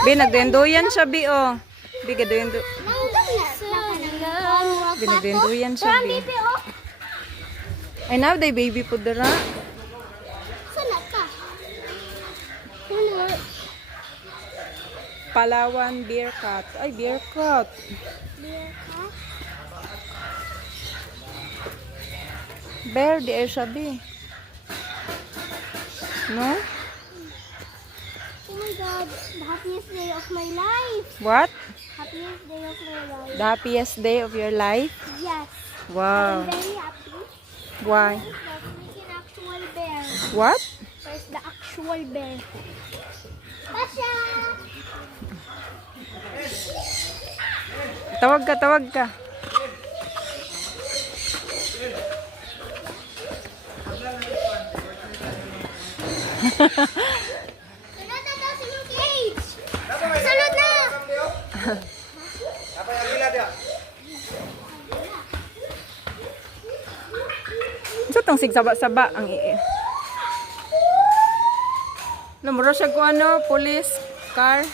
Bi, nagdenduyan siya, Bi, oh. Bi, gaduyan. Bi, nagdenduyan siya, Bi. Ay, now, day baby po dara. Palawan Beer Cat. Ay, Beer Cat. Bear, di ay siya, Bi. No? Oh my God, the happiest day of my life. What? Happiest day of my life. The happiest day of your life? Yes. Wow. I'm very happy. Why? That's an actual bear. What? Where's the actual bear? Pasha! Tawag ka, tawag ka. Sunod na daw sa yung cage! Sunod na! So, tong sigsaba-saba ang Namura siya ko ano, police car.